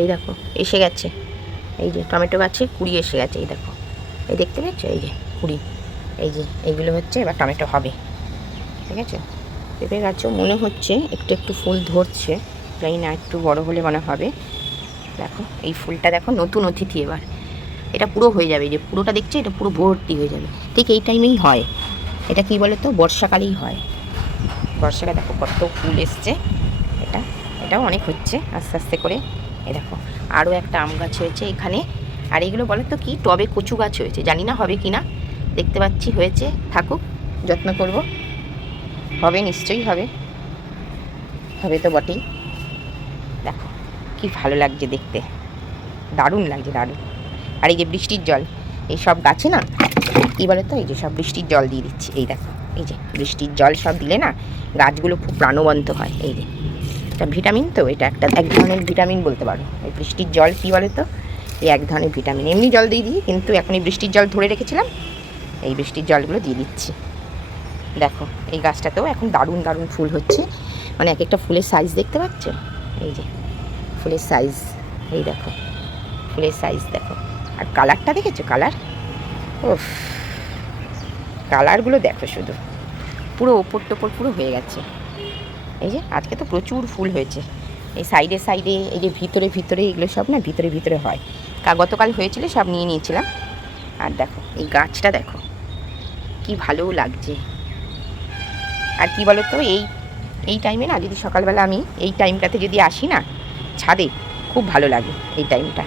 এই দেখো এসে গেছে, এই যে টমেটো গাছে কুড়ি এসে গেছে, এই দেখো, এই দেখতে পাচ্ছ, এই যে কুড়ি, এই যে এইগুলো হচ্ছে এবার টমেটো হবে, ঠিক আছে। পেঁপে গাছও মনে হচ্ছে একটু একটু ফুল ধরছে, জানি না একটু বড় হলে মনে হবে। দেখো এই ফুলটা দেখো, নতুন অতিথি, এবার এটা পুরো হয়ে যাবে, যে পুরোটা দেখছে এটা পুরো ভর্তি হয়ে যাবে, ঠিক এই টাইমেই হয়। এটা কি বলে তো, বর্ষাকালেই হয়। বর্ষাকালে দেখো কত ফুল এসছে, এটাও অনেক হচ্ছে আস্তে আস্তে করে। এই দেখো আরও একটা আম গাছ হয়েছে এখানে। আর এইগুলো বলে তো কি, টবে কচু গাছ হয়েছে, জানি না হবে কি না, দেখতে পাচ্ছি হয়েছে, থাকুক, যত্ন করব, হবে নিশ্চয়ই হবে, হবে তো বটেই। দেখো কি ভালো লাগছে দেখতে, দারুণ লাগছে, দারুণ। আর এই যে বৃষ্টির জল, এই সব গাছে না কী বলে তো, এই যে সব বৃষ্টির জল দিয়ে দিচ্ছি, এই দেখো, এই যে বৃষ্টির জল সব দিলে না গাছগুলো খুব প্রাণবন্ত হয়। এই যে এটা ভিটামিন, তো এটা এক ধরনের ভিটামিন বলতে পারো। এই বৃষ্টির জল কী বলে তো, এই এক ধরনের ভিটামিন। এমনি জল দিয়ে দিই, কিন্তু এখন এই বৃষ্টির জল ধরে রেখেছিলাম, এই বৃষ্টির জলগুলো দিয়ে দিচ্ছি। দেখো এই গাছটাতেও এখন দারুণ দারুণ ফুল হচ্ছে, মানে এক একটা ফুলের সাইজ দেখতে পাচ্ছ, এই যে ফুলের সাইজ, এই দেখো ফুলের সাইজ দেখো। আর কালারটা দেখেছো, কালার, ওফ, কালারগুলো দেখো শুধু, পুরো ওপর টোপর পুরো হয়ে গেছে। এই যে আজকে তো প্রচুর ফুল হয়েছে, এই সাইডে সাইডে, এই যে ভিতরে ভিতরে, এগুলো সব না ভিতরে ভিতরে হয়, গতকাল হয়েছিল, সব নিয়ে নিয়েছিলাম। আর দেখো এই গাছটা দেখো কি ভালো লাগছে। আর কি বলো তো, এই টাইমে না, যদি সকালবেলা আমি এই টাইমটাতে যদি আসি না ছাদে, খুব ভালো লাগে এই টাইমটা,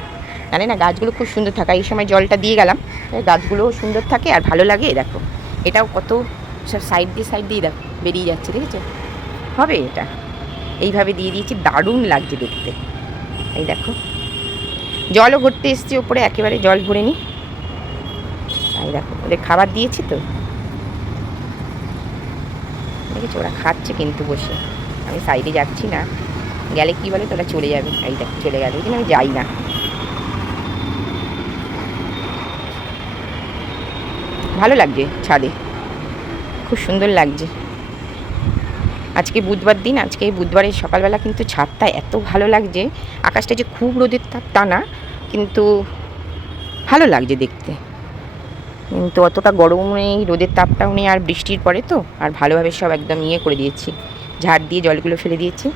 জানে না গাছগুলো খুব সুন্দর থাকে, এই সময় জলটা দিয়ে গেলাম, গাছগুলোও সুন্দর থাকে আর ভালো লাগে। দেখো এটাও কত সব সাইড দিয়ে দেখো বেরিয়ে যাচ্ছে, দেখেছো, হবে এটা, এইভাবে দিয়ে দিয়েছি, দারুণ লাগছে দেখতে। এই দেখো জলও ভরতে এসছি ওপরে, একেবারে জল ভরে নি। এই দেখো ওদের খাবার দিয়েছি তো, দেখেছো ওরা খাচ্ছে কিন্তু বসে, আমি সাইডে যাচ্ছি না, গেলে কি বলে তোরা চলে যাবে, এই দেখো চলে গেল, ওই জন্য আমি যাই না। ভালো লাগছে ছাদে, খুব সুন্দর লাগছে। আজকে বুধবার দিন, আজকে বুধবারের সকালবেলা কিন্তু ছাদটা এত ভালো লাগছে, আকাশটা যে খুব রোদের তাপ তা না, কিন্তু ভালো লাগছে দেখতে, কিন্তু অতটা গরম নেই, রোদের তাপটাও নেই, আর বৃষ্টির পরে তো আর ভালোভাবে সব একদম ইয়ে করে দিয়েছি, ঝাড় দিয়ে জলগুলো ফেলে দিয়েছি,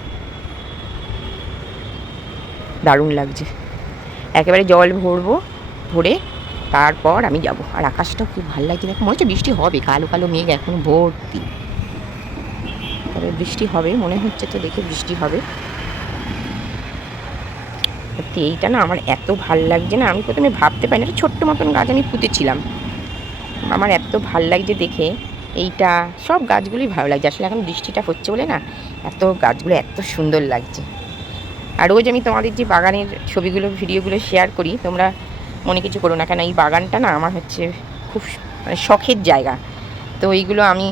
দারুণ লাগছে। একেবারে জল ভরবো, ভরে তারপর আমি যাব। আর আকাশটাও খুব ভালো লাগছে দেখো, মনে হচ্ছে বৃষ্টি হবে, কালো কালো মেঘ এখন ভর্তি, তবে বৃষ্টি হবে মনে হচ্ছে, তো দেখে বৃষ্টি হবে সত্যি। এইটা না আমার এত ভাল লাগছে না, আমি প্রথমে ভাবতে পারি না, একটা ছোট্ট মতন গাছ আমি পুঁতেছিলাম, আমার এত ভাল লাগছে দেখে, এইটা সব গাছগুলোই ভালো লাগছে, আসলে এখন বৃষ্টিটা হচ্ছে বলে না এত গাছগুলো এত সুন্দর লাগছে। আর রোজ আমি তোমাদের যে বাগানের ছবিগুলো ভিডিওগুলো শেয়ার করি, তোমরা মনে কিছু করো না, কেন এই বাগানটা না আমার হচ্ছে খুব মানে শখের জায়গা, তো এইগুলো আমি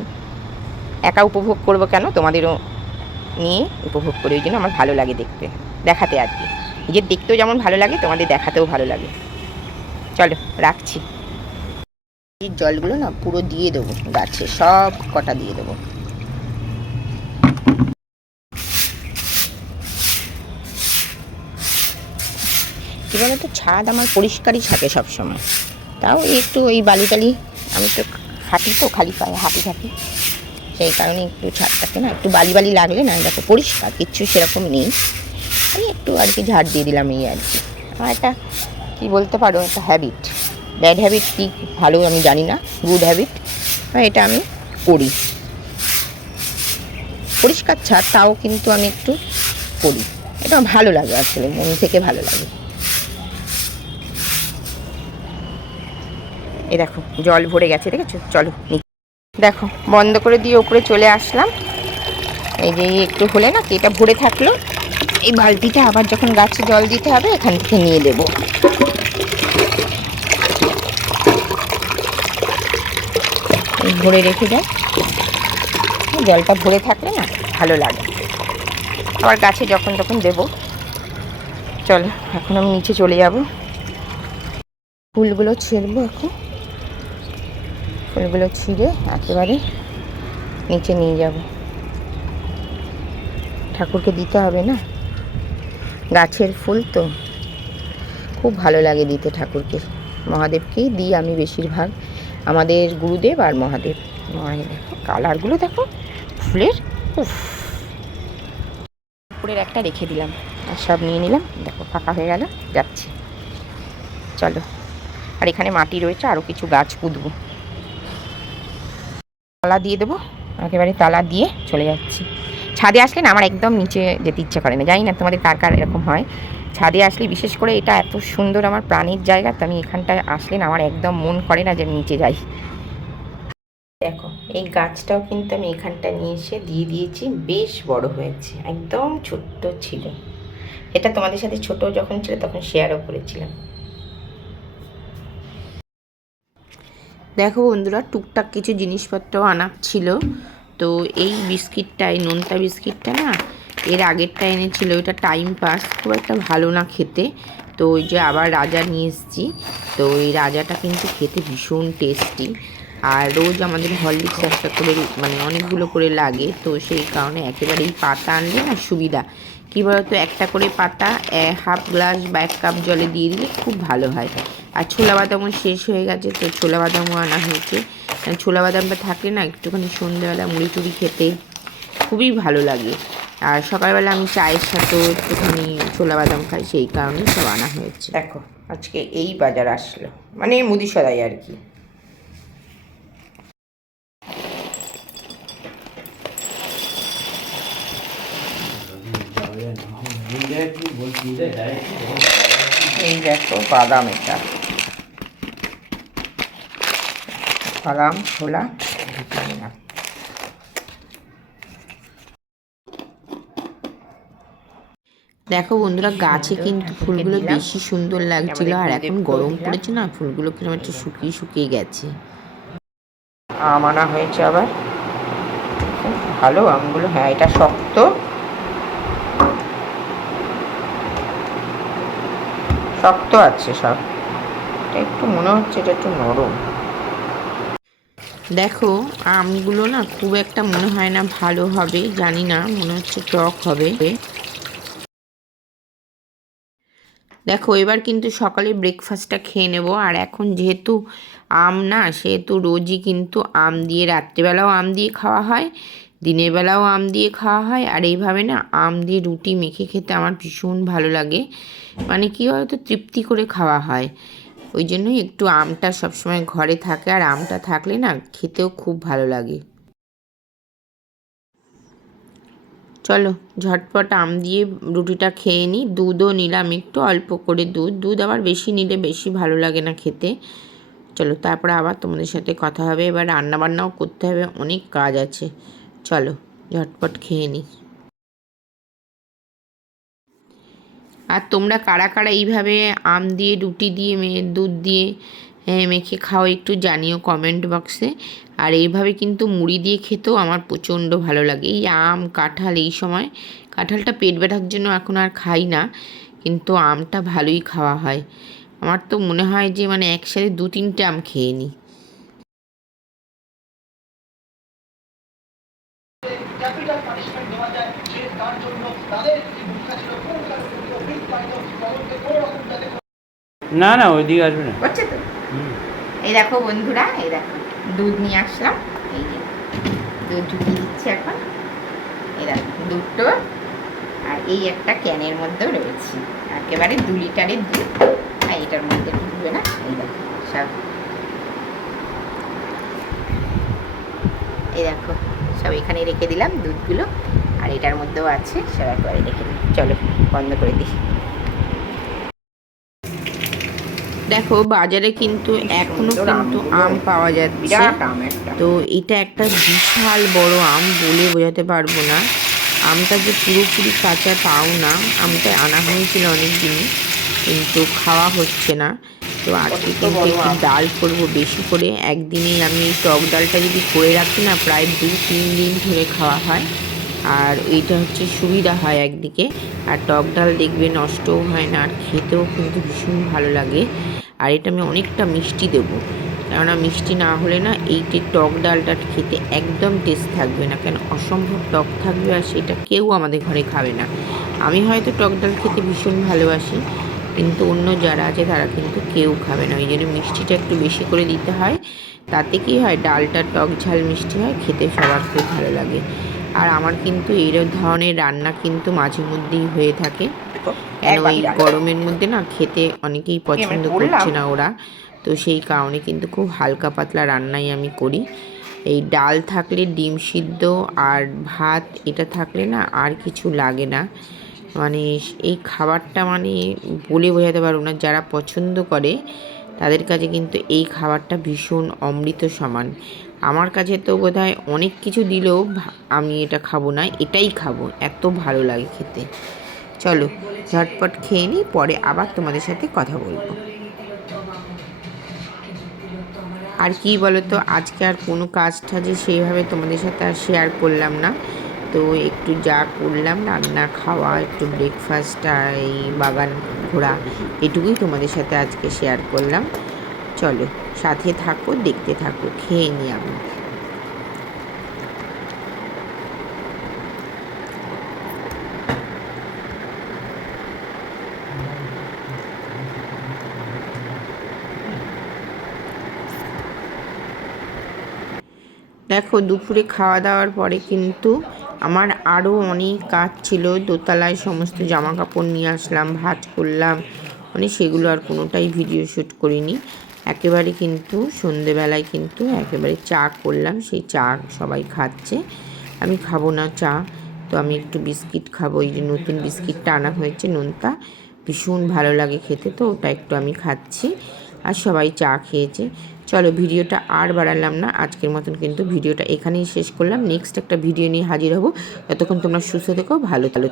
একা উপভোগ করব কেন, তোমাদেরও নিয়ে উপভোগ করি, ওই জন্য আমার ভালো লাগে দেখতে, দেখাতে আর কি, নিজের দেখতেও যেমন ভালো লাগে, তোমাদের দেখাতেও ভালো লাগে। চলো রাখছি, এই জলগুলো না পুরো দিয়ে দেবো গাছে, সব কটা দিয়ে দেবো। কী বলো তো, ছাদ আমার পরিষ্কারই থাকে সবসময়, তাও একটু ওই বালি টালি, আমি তো হাঁটি তো খালি পায়ে হাঁটি থাকি, সেই কারণে একটু ছাদটাকে না একটু বালি বালি লাগলে না দেখো পরিষ্কার কিচ্ছু সেরকম নেই, আমি একটু আর কি ঝাড় দিয়ে দিলাম, এই আর কি। আমার একটা কী বলতে পারো, একটা হ্যাবিট, ব্যাড হ্যাবিট কি ভালো আমি জানি না, গুড হ্যাবিট, এটা আমি করি, পরিষ্কার ছাদ তাও কিন্তু আমি একটু করি, এটা ভালো লাগে, আসলে মন থেকে ভালো লাগে। এই দেখো জল ভরে গেছে, দেখেছো, চলো দেখো বন্ধ করে দিয়ে ওপরে চলে আসলাম, এই যে একটু হলে না এটা ভরে থাকলো, এই বালতিটা আবার যখন গাছে জল দিতে হবে এখান থেকে নিয়ে দেব। ভরে রেখে দেয়, জলটা ভরে থাকলে না ভালো লাগে, আবার গাছে যখন তখন দেবো। চলো এখন আমি নিচে চলে যাব, ফুলগুলো ছিঁড়বো, এখন ফুলগুলো ছিঁড়ে একেবারে নিচে নিয়ে যাব, ঠাকুরকে দিতে হবে না, গাছের ফুল তো খুব ভালো লাগে দিতে ঠাকুরকে, মহাদেবকেই দিই আমি বেশিরভাগ, আমাদের গুরুদেব আর মহাদেব। দেখো কালারগুলো দেখো ফুলের, উফ। উপরের একটা রেখে দিলাম আর সব নিয়ে নিলাম, দেখো ফাঁকা হয়ে গেল, যাচ্ছে। চলো, আর এখানে মাটি রয়েছে, আরও কিছু গাছ পুঁতবো। তালা দিয়ে দেবো, একেবারে তালা দিয়ে চলে যাচ্ছি। ছাদে আসলে না আমার একদম নিচে যেতে ইচ্ছা করে না, জানি না তোমাদের কার কার এরকম হয়। ছাদে আসলে বিশেষ করে এটা এত সুন্দর আমার প্রাণের জায়গা, তো আমি এখানটায় আসলে না আমার একদম মন করে না যে আমি নিচে যাই। দেখো এই গাছটাও কিন্তু আমি এখানটা নিয়ে এসে দিয়ে দিয়েছি, বেশ বড় হয়েছে, একদম ছোট্ট ছিল। এটা তোমাদের সাথে ছোট যখন ছিল তখন শেয়ারও করেছিলাম। দেখো বন্ধুরা, টুকটাক কিছু জিনিসপত্র আনার ছিল। তো এই বিস্কিটটা, এই নোনতা বিস্কিটটা না এর আগেরটা এনেছিল, ওইটা টাইম পাস, খুব একটা ভালো না খেতে। তো ওই যে আবার রাজা নিয়ে এসেছি। তো এই রাজাটা কিন্তু খেতে ভীষণ টেস্টি, আর রোজ আমাদের হরলিক্স একটা করে মানে অনেকগুলো করে লাগে, তো সেই কারণে একেবারেই পাতা আনলে না সুবিধা। কী বলতো, একটা করে পাতা হাফ গ্লাস বা 1 কাপ জলে দিয়ে দিলে খুব ভালো হয়। আর ছোলা বাদামও শেষ হয়ে গেছে, তো ছোলা বাদামও আনা হয়েছে। ছোলা বাদামটা থাকলে না একটুখানি সন্ধ্যেবেলা মুড়ি টুড়ি খেতে খুবই ভালো লাগে। আর সকালবেলা আমি চায়ের সাথেও একটুখানি ছোলা বাদাম খাই, সেই কারণেই সব আনা হয়েছে। দেখো আজকে এই বাজার আসলো, মানে মুদি সদাই আর কি। এই দেখো বাদাম, এটা বাদাম ছোলা না। দেখো বন্ধুরা, গাছে কিন্তু ফুলগুলো বেশি সুন্দর লাগছিল, আর এখন গরম পড়েছে না, ফুলগুলো কিরকম একটু শুকিয়ে শুকিয়ে গেছে। আম আনা হয়েছে আবার, ভালো আমগুলো। হ্যাঁ এটা শক্ত, শক্ত আছে সব, এটা একটু মনে হচ্ছে এটা একটু নরম। দেখো আমগুলো না খুব একটা মনে হয় না ভালো হবে, জানি না, মনে হচ্ছে টক হবে। দেখো এবার কিন্তু সকালে ব্রেকফাস্টটা খেয়ে নেব। আর এখন যেহেতু আম না, সেহেতু রোজই কিন্তু আম দিয়ে, রাত্রেবেলাও আম দিয়ে খাওয়া হয়, দিনের বেলাও আম দিয়ে খাওয়া হয়। আর এইভাবে না আম দিয়ে রুটি মেখে খেতে আমার ভীষণ ভালো লাগে, মানে কী হয়তো তৃপ্তি করে খাওয়া হয়। ওই জন্যই একটু আমটা সবসময় ঘরে থাকে, আর আমটা থাকলে না খেতেও খুব ভালো লাগে। চলো ঝটপট আম দিয়ে রুটিটা খেয়ে নিই। দুধও নিলাম একটু, অল্প করে দুধ আবার বেশি নিলে বেশি ভালো লাগে না খেতে। চলো তারপরে আবার তোমাদের সাথে কথা হবে। এবার রান্নাবান্নাও করতে হবে, অনেক কাজ আছে। চলো ঝটপট খেয়ে নিই। আর তোমরা কারা কারা এইভাবে আম দিয়ে রুটি দিয়ে দুধ দিয়ে মেখে খাও একটু জানিও কমেন্ট বক্সে। আর এইভাবে কিন্তু মুড়ি দিয়ে খেতেও আমার প্রচণ্ড ভালো লাগে। এই আম কাঁঠাল, এই সময় কাঁঠালটা পেট ব্যথার জন্য এখন আর খাই না, কিন্তু আমটা ভালোই খাওয়া হয়। আমার তো মনে হয় যে মানে একসাথে 2-3টে আম খেয়ে নিই। না না ওইদিকে আসবে না, বুঝছে তো? এই দেখো বন্ধুরা, এই দেখো দুধ নিয়ে আসলাম, এই যে দুধ ঢুকিয়ে দিচ্ছি এখন। এই দেখো দুধটো, আর এই একটা ক্যানের মধ্যেও রয়েছে, একেবারে 2 লিটারের দুধ। আর এটার মধ্যে ঢুকবে না, এই দেখো সব, এই দেখো সব এখানে রেখে দিলাম দুধগুলো, আর এটার মধ্যেও আছে, সব একবারে রেখে দিই। চলো বন্ধ করে দিই। দেখো বাজারে কিন্তু এখনো কিন্তু আম পাওয়া যাচ্ছে, তো এটা একটা বিশাল বড় আম, বলে বোঝাতে পারবো না। আমটা যে পুরোপুরি কাঁচা তাও না, আমটা আনা হয়েছিল অনেক দিনই, কিন্তু খাওয়া হচ্ছে না। তো আজকে কিন্তু একটু ডাল করবো বেশি করে, একদিনেই আমি এই টক ডালটা যদি করে রাখি না প্রায় 2-3 দিন ধরে খাওয়া হয়। আর এইটা হচ্ছে সুবিধা হয় একদিকে, আর টক ডাল দেখবে নষ্টও হয় না, আর খেতেও কিন্তু ভীষণ ভালো লাগে। আর এটা আমি অনেকটা মিষ্টি দেবো, কেননা মিষ্টি না হলে না এইটি টক ডালটা খেতে একদম টেস্ট থাকবে না, কেন অসম্ভব টক থাকবে, আর সেটা কেউ আমাদের ঘরে খাবে না। আমি হয়তো টক ডাল খেতে ভীষণ ভালোবাসি, কিন্তু অন্য যারা আছে তারা কিন্তু কেউ খাবে না, ওই জন্য মিষ্টিটা একটু বেশি করে দিতে হয়। তাতে কি হয়, ডালটা টক ঝাল মিষ্টি হয়, খেতে সবার খুব ভালো লাগে। আর আমার কিন্তু এই ধরনের রান্না কিন্তু মাঝে মধ্যেই হয়ে থাকে, কেন এই গরমের মধ্যে না খেতে অনেকেই পছন্দ করছে না ওরা, তো সেই কারণে কিন্তু খুব হালকা পাতলা রান্নাই আমি করি। এই ডাল থাকলে, ডিম সিদ্ধ আর ভাত এটা থাকলে না আর কিছু লাগে না। মানে এই খাবারটা মানে বলে বোঝাতে পারবো না, যারা পছন্দ করে তাদের কাছে কিন্তু এই খাবারটা ভীষণ অমৃত সমান। আমার কাছে তো বোধহয় অনেক কিছু দিলেও আমি এটা খাবো না, এটাই খাবো, এত ভালো লাগে খেতে। চলো ঝটপট খেয়ে নিই, পরে আবার তোমাদের সাথে কথা বলবো। আর কি বলো তো, আজকে আর কোনো কাজটা যে সেইভাবে তোমাদের সাথে আর শেয়ার করলাম না, তো একটু যা করলাম রান্না, খাওয়া, একটু ব্রেকফাস্ট আর এই বাগান ঘোরা, এটুকুই তোমাদের সাথে আজকে শেয়ার করলাম। চলো সাথে থাকো, দেখতে থাকো, খেয়ে নিই আমি। দেখো দুপুরে খাওয়া দাওয়ার পরে কিন্তু আমার আরও অনেক কাজ ছিল, দোতলায় সমস্ত জামা কাপড় নিয়ে আসলাম, ভাঁজ করলাম, মানে সেগুলো আর কোনোটাই ভিডিও শ্যুট করিনি। একেবারে কিন্তু সন্ধেবেলায় কিন্তু একেবারে চা করলাম, সেই চা সবাই খাচ্ছে, আমি খাবো না চা, তো আমি একটু বিস্কিট খাবো। এই যে নতুন বিস্কিটটা আনা হয়েছে নোনতা, ভীষণ ভালো লাগে খেতে, তো ওটা একটু আমি খাচ্ছি, আর সবাই চা খেয়েছে। চলো ভিডিওটা আর বাড়ালাম না, আজকের মতন কিন্তু ভিডিওটা এখানেই শেষ করলাম। নেক্সট একটা ভিডিও নিয়ে হাজির হব, ততক্ষণ তোমরা সুস্থ থেকো, ভালো থাকো।